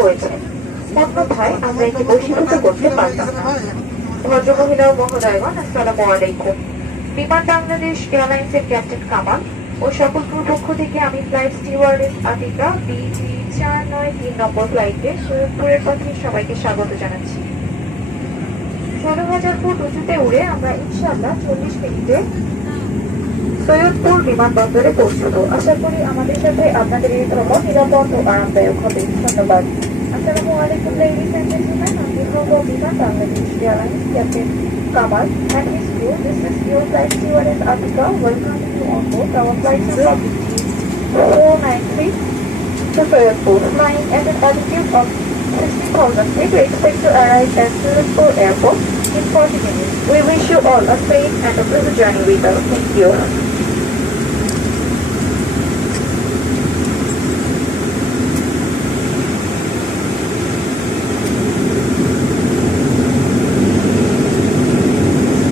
করেছেন, অন্যথায় আমরা একে বশীভূত করতে পারতাম না। ভদ্রমহিলা ও মহোদয়গণ, আসসালামু আলাইকুম। বিমান বাংলাদেশ এয়ারলাইন্সের ক্যাপ্টেন কামাল ও সকল ক্রু পক্ষ থেকে আমি ফ্লাইট স্টিওয়ার্ডেস আতিকা BG 493 নম্বর ফ্লাইটে সৈয়দপুরের পথে সবাইকে স্বাগত জানাচ্ছি। 16,000 ফুট উঁচুতে উড়ে আমরা ইনশাআল্লাহ 40 মিনিটে সৈয়দপুর বিমানবন্দরে পৌঁছবো। আশা করি আমাদের সাথে আপনাদের এই ভ্রমণ নিরাপদ ও আরামদায়ক হবে। ধন্যবাদ। আসসালামু আলাইকুম ladies and gentlemen, on behalf of Biman Bangladesh Airlines Captain Kamal and his crew, this is your flight stewardess Atika welcoming you on board our flight number BG 493 to Sayapur. Flying at an altitude of 60,000 feet, we expect to arrive at Sayapur Airport in 40 minutes. We wish you all a safe and a pleasant journey with us. Thank you.